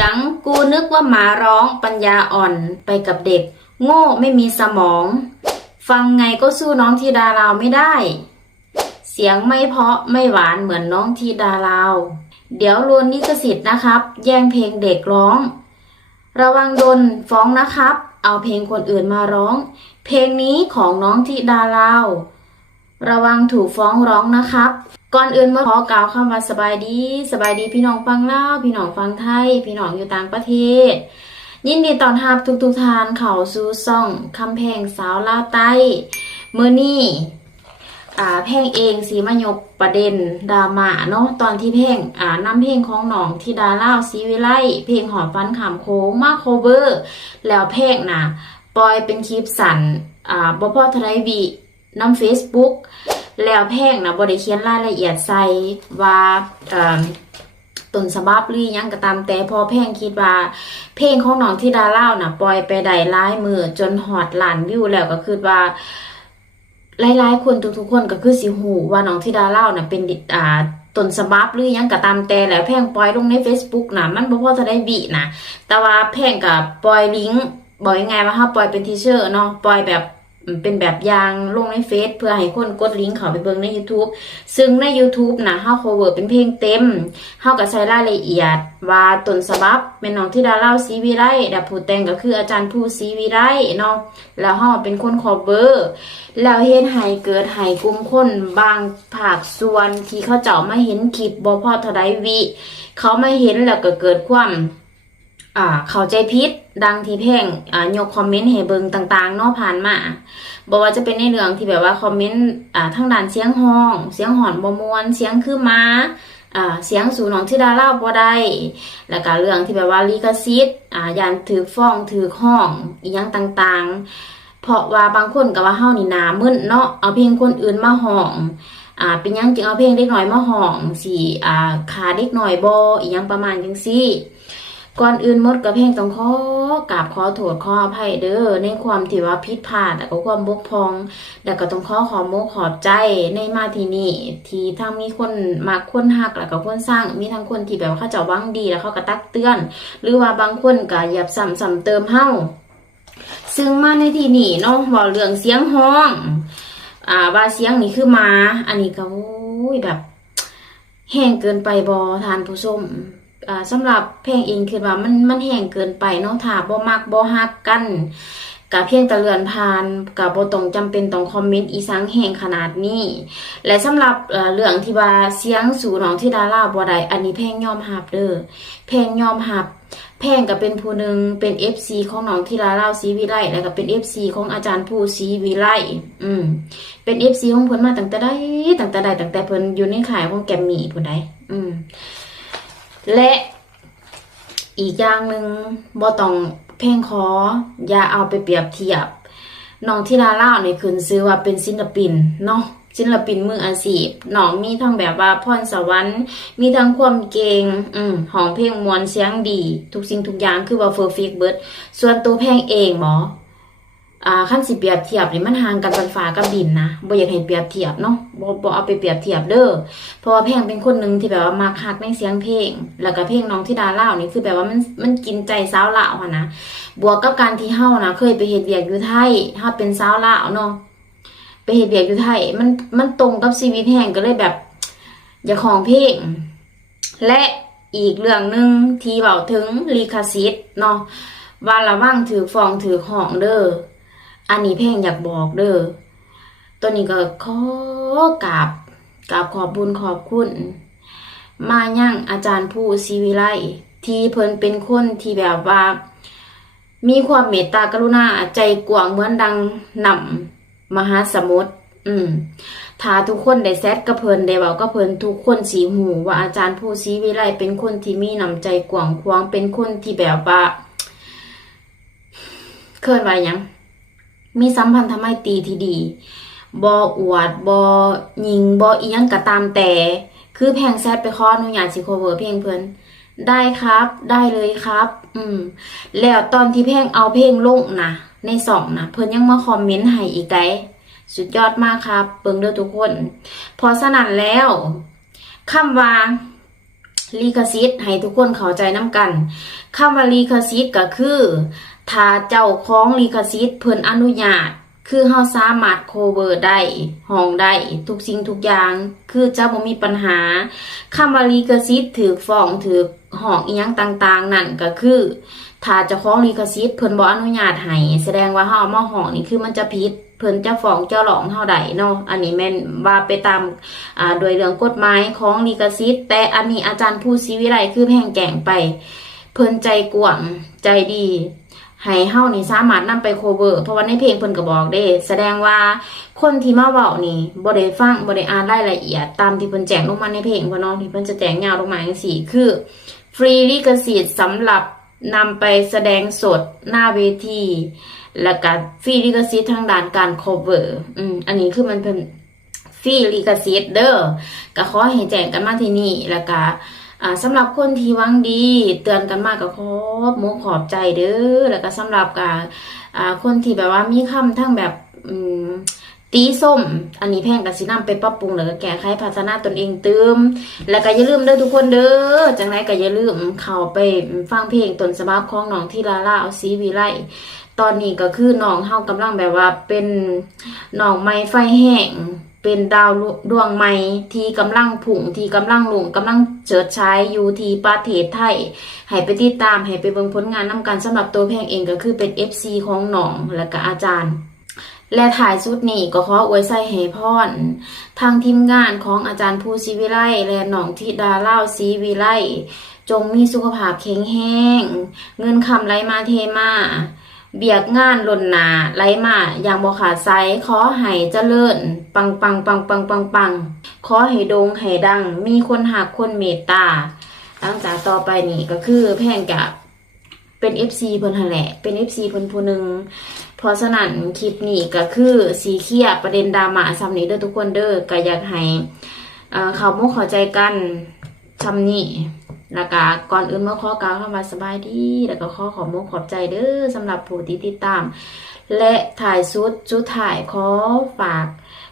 ยงกูนึกว่าหมาร้องปัญญาอ่อนไปกับเด็กโง่ไม่มีสมองฟังไงก็สู้น้องธิดาราวไม่ได้เสียงไม่เพราะไม่หวานเหมือนน้องธิดาราวเดี๋ยวรวนลิขสิทธิ์นะครับแย่งเพลงเด็กร้องระวังโดนฟ้องนะครับเอาเพลงคนอื่นมาร้องเพลงนี้ของน้องธิดาราวระวังถูกฟ้องร้องนะครับก่อนอื่นมาขอกล่าวคำว่าสบายดีพี่น้องฟังลาวพี่น้องฟังไทยพี่น้องอยู่ต่างประเทศยินดีต้อนรับทุกท่านเข้าสู่ช่องคำแพงสาวลาวใต้มื้อนี้แพงเองสีมายกประเด็นดราม่าเนาะตอนที่แพงนำเพลงของน้องธิดาลาวศรีวิไลเพลงหอมฟันขามโค้งมาโคเวอร์แล้วแพงน่ะปล่อยเป็นคลิปสั้นบ่พอเท่าไรวินำ Facebook แล้วแพงน่ะบ่ได้เขียนรายละเอียดใส่ว่าต้นฉบับหรือหยังก็ตามแต่พอแพงคิดว่าเพลงของน้องธิดาลาวน่ะปล่อยไปได้หลายมื้อจนฮอดล้านวิวแล้วก็คือว่าหลายๆคนทุกๆคนก็คือสิฮู้ว่าน้องธิดาลาวน่ะเป็นต้นฉบับหรือหยังก็ตามแต่แล้วแพงปล่อยลงใน Facebook น่ะมันบ่พอจะได้บินะแต่ว่าแพงก็ปล่อยลิงก์บอกยังไงว่าเฮาปล่อยเป็นทีเซอร์เนาะปล่อยแบบเป็นแบบอย่างลงในเฟซเพื่อให้คนกดลิงก์เข้าไปเบิ่งใน YouTube ซึ่งใน YouTube น่ะเฮา cover เป็นเพลงเต็มเฮาก็ใส่รายละเอียดว่าต้นฉบับเป็นน้องธิดาลาวศรีวิไลและผู้แต่งก็คืออาจารย์ผู้ศรีวิไลเนาะแล้วเฮาเป็นคน cover แล้วเฮ็ดให้เกิดให้กลุ่มคนบางภาคส่วนที่เขาเจ้ามาเห็นคลิปบ่พอเท่าใดวิเขามาเห็นแล้วก็เกิดความเข้าใจผิดดังที่แพงยกคอมเมนต์ให้เบิ่งต่างๆเนาะผ่านมาบอกว่าจะเป็นในเรื่องที่แบบว่าคอมเมนต์ทางด้านเสียงห้องเสียงหอนบ่ม่วนเสียงคือม้าเสียงสู่น้องธิดาลาวบ่ได้แล้วก็เรื่องที่แบบว่าลิขสิทธิ์ย่านถูกฟ้องถูกห้องอีหยังต่างๆเพราะว่าบางคนก็ว่าเฮานี่หน้ามึนเนาะเอาเพลงคนอื่นมาห้องเป็นหยังจึงเอาเพลงเด็กน้อยมาห้องสิขาเด็กน้อยบ่อีหยังประมาณจังซี่ก่อนอื่นหมดกับเพลงต้องขอโทษขออภัยเด้อในความที่ว่าผิดพลาดแล้วก็ความบกพร่องแล้วก็ต้องขอโมขอบใจในมาที่นี่ที่ทั้งมีคนมักคนฮักแล้วก็คนสร้างมีทั้งคนที่แบบว่าเขาเจ้าหวังดีแล้วเขาก็ตักเตือนหรือว่าบางคนก็เหยียบซ้ำเติมเฮาซึ่งมาในที่นี้เนาะเว้าเรื่องเสียงห้องว่าเสียงนี่คือหมาอันนี้ก็โอ้ยแบบแห้งเกินไปบ่ท่านผู้ชมสำหรับเพลงเองคือว่ามันแห้งเกินไปเนาะถ้าบ่มักบ่ฮักกันก็เพียงแต่เลื่อนผ่านก็บ่ต้องจำเป็นต้องคอมเมนต์อีสังแห้งขนาดนี้และสำหรับเรื่องที่ว่าเสียงสู่น้องธิดาลาวบ่ได้อันนี้เพลงยอมรับเด้อเพลงยอมรับแพงก็เป็นผู้หนึ่งเป็น FC ของน้องธิดาลาวศรีวิไลแล้วก็เป็น FC ของอาจารย์ผู้ศรีวิไลเป็น FC ของเพิ่นมาตั้งแต่เพิ่นอยู่ในค่ายของแกมมี่ผู้ใดและอีกอย่างหนึ่งบ่ต้องเพลงขออย่าเอาไปเปรียบเทียบน้องธิดาลาวนี่ขึ้นชื่อว่าเป็นศิลปินเนาะศิลปินมืออาชีพน้องมีทั้งแบบว่าพรสวรรค์มีทั้งความเก่งร้องเพลงม่วนเสียงดีทุกสิ่งทุกอย่างคือว่าเพอร์เฟคเบิดส่วนตัวเพลงเองหมอคันสิเปรียบเทียบนี่มันห่างกันเป็นฟ้ากับดินนะบ่อยากให้เปรียบเทียบเนาะบ่เอาไปเปรียบเทียบเด้อเพราะว่าเพลงเป็นคนหนึ่งที่แบบว่ามักฮักในเสียงเพลงแล้วก็เพลงน้องธิดาลาวนี่คือแบบว่ามันกินใจสาวลาวหั่นนะบวกกับการที่เฮานะเคยไปเฮ็ดเวียกอยู่ไทยเฮาเป็นสาวลาวเนาะไปเฮ็ดเวียกอยู่ไทยมันตรงกับชีวิตแห่งก็เลยแบบอยากของเพลงและอีกเรื่องนึงที่เว้าถึงลิขสิทธิ์เนาะว่าระวังถือฟ้องถือห้องเด้ออันนี้เพลงอยากบอกเด้อตัวนี้ก็ขอกราบขอบบุญขอบคุณมายังอาจารย์ผู้ศรีวิไลที่เพิ่นเป็นคนที่แบบว่ามีความเมตตากรุณาใจกว้างเหมือนดังน้ำมหาสมุทรถ้าทุกคนได้แซดกับเพิ่นได้เว้ากับเพิ่นทุกคนสิฮู้ว่าอาจารย์ผู้ศรีวิไลเป็นคนที่มีน้ำใจกว้างขวางเป็นคนที่แบบว่าเคิ้นว่าหยังมีสัมพันธไมตรีที่ดีบ่อวดบ่ยิงบ่อีหยังก็ตามแต่คือแพงแซดไปขออนุญาตสิโคเวอร์เพลงเพิ่นได้ครับได้เลยครับแล้วตอนที่แพงเอาเพลงลงนะใน2นะเพิ่นยังมาคอมเมนต์ให้อีกได้สุดยอดมากครับเบิ่งเด้อทุกคนเพราะฉะนั้นแล้วคำว่า ลิขสิทธิ์ให้ทุกคนเข้าใจนำกันคำว่าลิขสิทธิ์ก็คือถ้าเจ้าของลิขสิทธิ์เพิ่นอนุญาตคือเฮาสามารถโคเวอร์ได้ห้องได้ทุกสิ่งทุกอย่างคือจะบ่มีปัญหาคำว่าลิขสิทธิ์ถูกฟ้องถูกห้องอีหยังต่างๆนั่นก็คือถ้าเจ้าของลิขสิทธิ์เพิ่นบ่อนุญาตให้แสดงว่าเฮาเอามาห้องนี่คือมันจะผิดเพิ่นจะฟ้องเจ้าหลองเฮาได้เนาะอันนี้แม่นว่าไปตามโดยเรื่องกฎหมายของลิขสิทธิ์แต่อันนี้อาจารย์ผู้ศรีวิไลคือแพงแก่งไปเพิ่นใจกว้างใจดีให้เฮานี่สามารถนำไปโคเวอร์เพราะว่าในเพลงเพิ่นก็บอกเด้แสดงว่าคนที่มาเว้านี่บ่ได้ฟังบ่ได้อ่านรายละเอียดตามที่เพิ่นแจ้งลงมาในเพลงเพิ่นเนาะที่เพิ่นจะแจ้งยาวลงมาจังซี่คือฟรีลิขสิทธิ์สำหรับนำไปแสดงสดหน้าเวทีแล้วก็ฟรีลิขสิทธิ์ทางด้านการโคเวอร์อันนี้คือมันเป็นฟรีลิขสิทธิ์เด้อก็ขอให้แจ้งกันมาที่นี่แล้วก็สำหรับคนที่หวังดีเตือนกันมากก็ขอบมุกขอบใจเด้อแล้วก็สำหรับคนที่แบบว่ามีคำทั้งแบบตีส้มอันนี้แพงกับสินำไปปรับปรุงแล้วก็แก้ไขพัฒนาตนเองเติมแล้วก็อย่าลืมเด้อทุกคนเด้อจังไรก็อย่าลืมเข้าไปฟังเพลงต้นฉบับของน้องที่ลาล่าเอาสีวิไลตอนนี้ก็คือน้องเฮากำลังแบบว่าเป็นน้องไม้ไฟแห้งเป็นดาวดวงใหม่ที่กำลังพุ่งที่กำลังหลงกำลังเจิดฉายอยู่ที่ประเทศไทยให้ไปติดตามให้ไปเบิ่งผลงานนำกันสำหรับตัวแพงเองก็คือเป็น FC ของน้องและก็อาจารย์และถ่ายสุดนี้ก็ขออวยใส่ให้พรทางทีมงานของอาจารย์ผู้ศรีวิไลและน้องธิดาเล่าศรีวิไลจงมีสุขภาพแข็งแรงเงินคำไหลมาเทมาเบียกงานล้นหนาไหลมาอย่างบ่ขาดไซขอให้เจริญปังปังปังปังปังปังขอให้โด่งให้ดังมีคนหักคนเมตตาหลังจากต่อไปนี่ก็คือแพงกับเป็น FC เพิ่นหั่นแหละเป็น FC เพิ่นผู้หนึ่งเพราะฉะนั้นคลิปนี้ก็คือสีเคลียร์ประเด็นดราม่าซ้ำนี้เด้อทุกคนเด้อก็อยากให้เขามุกเข้าใจกันซ้ำนี้แล้วก็ก่อนอื่นเมื่อขอกล่าวคำว่าสบายดีแล้วก็ขอมุกขอบใจเด้อสำหรับผู้ที่ติดตามและถ่ายสุดถ่ายขอฝาก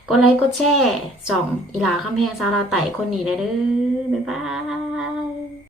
กดไลค์กดแชร์ส่องอีหลาคำแพงสาวลาวไต่คนนี้ได้เด้อบ๊ายบาย